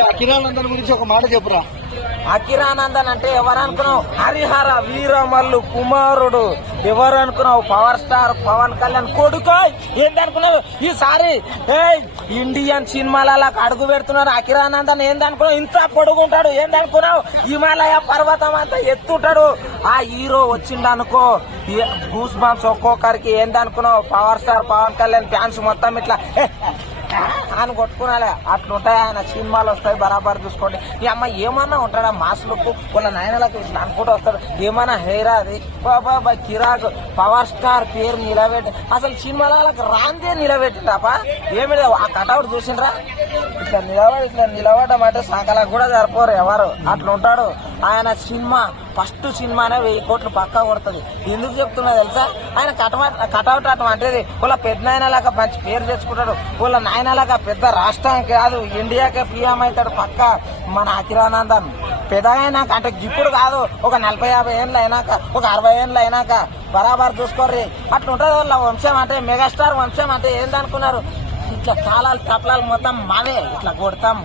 అఖిరానందన్ గురించి ఒక మాట చెప్పురా. అఖిరానందన్ అంటే ఎవరు అనుకున్నావు? హరిహర వీరమల్లు కుమారుడు. ఎవరు అనుకున్నావు? పవర్ స్టార్ పవన్ కళ్యాణ్ కొడుకు. ఏందనుకున్నావు? ఈసారి ఇండియన్ సినిమాల అడుగు పెడుతున్నారు. అఖిరానందన్ ఏందనుకున్నావు? ఇంత పొడుగుంటాడు. ఏందనుకున్నావు? హిమాలయ పర్వతం అంతా ఎత్తుంటాడు. ఆ హీరో వచ్చిండనుకో గూస్ బంప్స్ ఒక్కొక్కరికి. ఏందనుకున్నావు? Power star Pawan Kalyan fans మొత్తం ఇట్లా ఆయన కొట్టుకున్నాలే. అట్లుంటాయి ఆయన సినిమాలు వస్తాయి. బరాబర్ చూసుకోండి. ఈ అమ్మ ఏమన్నా ఉంటాడా మాసులకు వాళ్ళ నాయనలకు ఇట్లా అనుకుంటూ వస్తాడు. ఏమన్నా హెయిరా అది బాబా కిరాక్. పవర్ స్టార్ పేరు నిలబెట్టి అసలు సినిమాలకు రాందే నిలబెట్టిండాపా. ఏమి ఆ కటౌట్ చూసిండ్రా? ఇట్లా నిలబడడం అంటే సంకలకు కూడా సరిపోరు ఎవరు. అట్లుంటాడు ఆయన. సినిమా ఫస్ట్ సినిమానే 1000 కోట్లు పక్కా కొడుతుంది. ఎందుకు చెప్తున్నా తెలుసా? ఆయన కటౌట్ అంటే వాళ్ళ పెద్ద నాయనలాగా మంచి పేరు తెచ్చుకుంటాడు. వాళ్ళ నాయనలాగా పెద్ద రాష్ట్రానికి కాదు ఇండియాకే పిఎం అవుతాడు పక్కా మన అఖిరానందన్. పెద్ద అయినాక అంటే ఇప్పుడు కాదు, ఒక 40-50 ఏళ్ళు అయినాక, ఒక 60 ఏళ్ళు అయినాక బరాబర్ చూసుకోర్రి. అట్లుంటది వాళ్ళ వంశం. అంటే మెగాస్టార్ వంశం అంటే ఏందనుకున్నారు? ఇట్లా తాళాలు తపలాలు మొత్తం మావే ఇట్లా కొడతాం.